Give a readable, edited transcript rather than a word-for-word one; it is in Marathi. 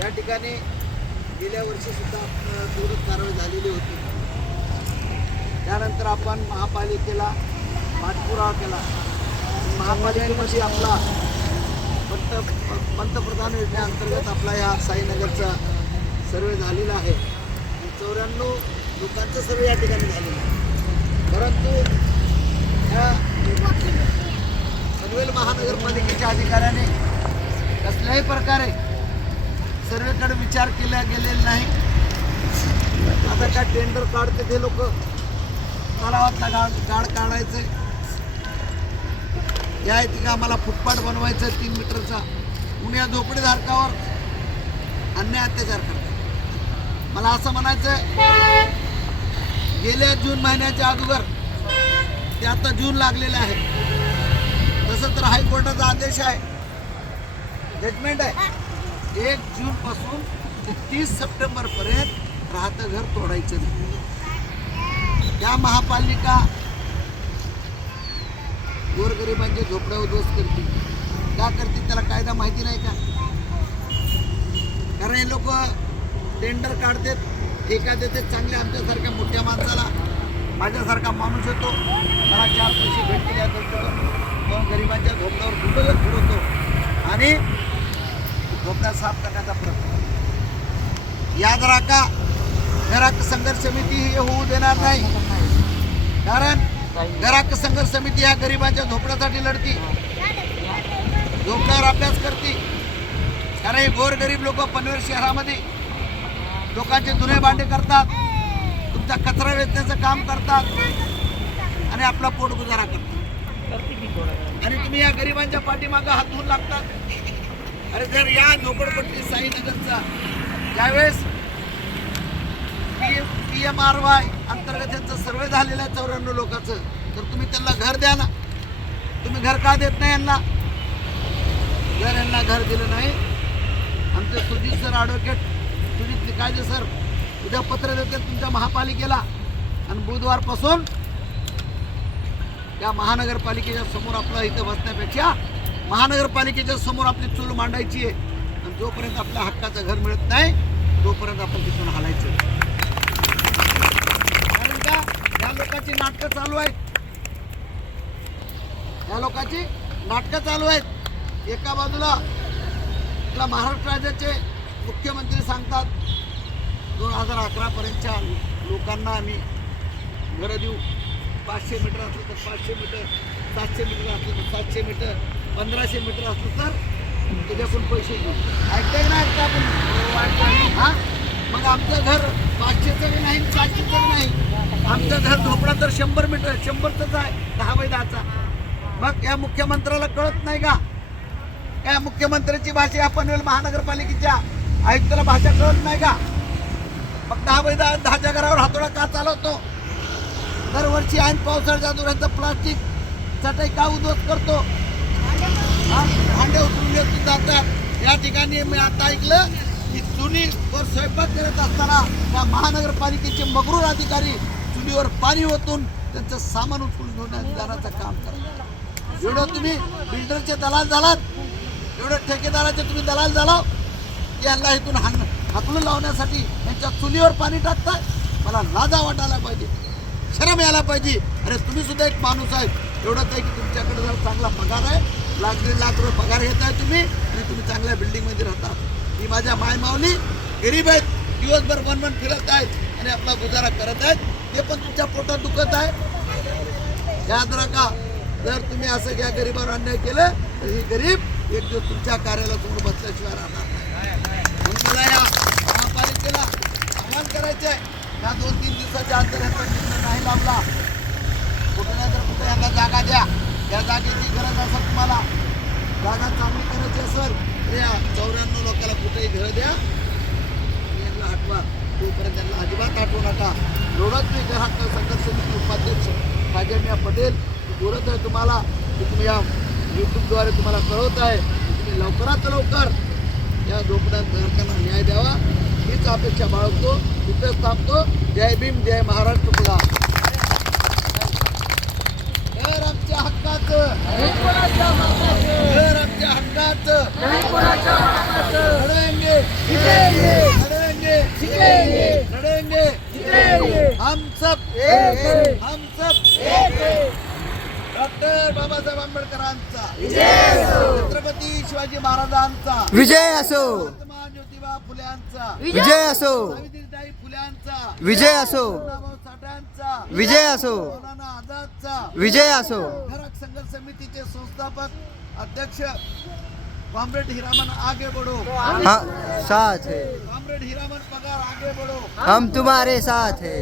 या ठिकाणी गेल्या वर्षी सुद्धा थोडं कारवाई झालेली होती. त्यानंतर आपण महापालिकेला पाठपुरावा केला. महापालिकेमध्ये आपला पंतप्रधान योजनेअंतर्गत आपला या साईनगरचा सर्वे झालेला आहे. 94 लोकांचा सर्वे या ठिकाणी झालेला आहे. परंतु या पनवेल महानगरपालिकेच्या अधिकाऱ्याने कसल्याही प्रकारे सर्वेकडे विचार केला गेलेला नाही. आता काय टेंडर काढते ते लोक, तलावातला गाळ काढायचं, या इथे आम्हाला फुटपाथ बनवायचं 3 मीटरचा, म्हणून या झोपडीधारकावर अन्याय अत्याचार करतात. मला असं म्हणायचं गेल्या जून महिन्याच्या अगोदर ते आता जून लागलेलं आहे. तसं तर हायकोर्टाचा आदेश आहे, जजमेंट आहे, 1 जून पासून ते 30 सप्टेंबर पर्यंत राहतं घर तोडायचं नाही. या महापालिका गोरगरिबांचे झोपड्या उद्ध्वस्त करते. का करते त्याला कायदा माहिती नाही का? कारण हे लोक टेंडर काढतात, ठेका देतात चांगले. आमच्यासारख्या मोठ्या माणसाला, माझ्यासारखा माणूस येतो, मला 4 पैसे भेटतील दोन गरिबांच्या झोपड्यावर बुलडोजर फिरवतो आणि झोपड्या साफ करण्याचा प्रयत्न. याद राखा, घराक संघर्ष समिती हे होऊ देणार नाही. कारण घराक संघर्ष समिती ह्या गरिबांच्या झोपड्यासाठी लढती, झोपड्यावर अभ्यास करते. कारण हे गोरगरीब लोक पनवेल शहरामध्ये लोकांचे धुणे भांडे करतात, तुमचा कचरा वेचण्याचं काम करतात आणि आपला पोट गुजारा करतात. आणि तुम्ही या गरिबांच्या पाठीमागं हात धुवून लागतात. अरे जर या झोपडपट्टी साईनगरचा ज्यावेळेस PMRY अंतर्गत त्यांचं सर्वे झालेलं आहे 94 लोकांचं, तर तुम्ही त्यांना घर द्या ना. तुम्ही घर का देत नाही यांना? जर यांना घर दिलं नाही, आमचे Sujit sir advocate Sujit Nikalje sir उद्या पत्र देतात तुमच्या महापालिकेला आणि बुधवारपासून या महानगरपालिकेच्या समोर आपलं इथं बसण्यापेक्षा महानगरपालिकेच्या समोर आपली चूल मांडायची आहे. आणि जोपर्यंत आपल्या हक्काचं घर मिळत नाही तोपर्यंत आपण तिथून हालायचं. कारण का या लोकांची नाटकं चालू आहेत, या लोकांची नाटकं चालू आहेत. एका बाजूला आपल्या महाराष्ट्र राज्याचे मुख्यमंत्री सांगतात 2011 पर्यंतच्या लोकांना आम्ही घरं देऊ. 500 मीटर असलं तर 500 मीटर, 700 मीटर असलं तर 700 मीटर, 1500 मीटर असलं तर त्याच्याकडून पैसे घेऊ. ऐकताय ना? ऐकता आपण? हां, मग आमचं घर 500चं नाही, 700चं नाही. आमचं घर झोपडा तर 100 मीटर, 100चंच आहे, 10x10चा. मग या मुख्यमंत्र्याला कळत नाही का? या मुख्यमंत्र्याची भाषा या पनवेल महानगरपालिकेच्या आयुक्ताला भाषा कळत नाही का? मग 10x10च्या घरावर हातोडा का चालवतो? दरवर्षी ऐन पावसाळ्याच्या दुरांचं प्लास्टिक चटई का उद्ध्वस्त करतो? भांडे उचलून घेऊन जातात. या ठिकाणी मी आता ऐकलं की चुलीवर स्वयंपाक करत असताना त्या महानगरपालिकेचे मगरूर अधिकारी चुलीवर पाणी ओतून त्यांचं सामान उचलून घेऊन जाण्याचं काम करतात. एवढं तुम्ही बिल्डरचे दलाल झालात, एवढं ठेकेदाराचे तुम्ही दलाल झाला, यांना इथून हाकलून लावण्यासाठी यांच्या चुलीवर पाणी टाकताय. मला लाजा वाटायला पाहिजे, शरम यायला पाहिजे. अरे तुम्ही सुद्धा एक माणूस आहे. एवढंच आहे की तुमच्याकडे जर चांगला पगार आहे, 1-1.5 लाख रुपये पगार घेत आहे तुम्ही, आणि तुम्ही चांगल्या बिल्डिंगमध्ये राहता. ही माझ्या मायमावली गरीब आहेत, दिवसभर बनवून फिरत आहेत आणि आपला गुजारा करत आहेत. ते पण तुमच्या पोटात दुखत आहे. याद राखा, जर तुम्ही असं या गरीबावर अन्याय केलं तर ही गरीब एक दिवस तुमच्या कार्यालयासमोर बसल्याशिवाय राहणार नाही. म्हणून मला या महापालिकेला आव्हान करायचं आहे, या 2-3 दिवसाच्या अंतर यांचा निर्णय नाही लावला, कुठे नाही तर कुठे यांना जागा द्या. या जागेची गरज असेल, तुम्हाला जागा चांगली करायची असेल तर या 94 लोकांना कुठेही घरं द्या, यांना हटवा. तोपर्यंत त्यांना अजिबात हटवू नका. एवढंच मी घरात संघर्ष समिती उपाध्यक्ष राजन्या पटेल बोलत आहे तुम्हाला, की तुम्ही या यूट्यूबद्वारे तुम्हाला कळवत आहे की तुम्ही लवकरात लवकर या झोपड्यांना न्याय द्यावा. हीच अपेक्षा बाळगतो. तिथेच थांबतो. जय भीम, जय महाराष्ट्र. बघा, घर आमच्या हक्काचं, घर आमच्या हक्काचं लढाएंगे. हम सब हम सब डॉक्टर बाबासाहेब आंबेडकरांचा छत्रपती शिवाजी महाराजांचा विजय असो, महात्मा ज्योतिबा फुल्यांचा विजय असो, सावित्रीबाई फुल्यांचा विजय असो, अण्णाभाऊ साठ्यांचा विजय असो, मौलाना आझादचा विजय असो. घरात संघर्ष समितीचे संस्थापक अध्यक्ष कॉम्रेड हिरामन आगे बढ़ो, हाँ साथ है, कॉम्रेड हिरामन पगार आगे बढ़ो, हम तुम्हारे साथ है.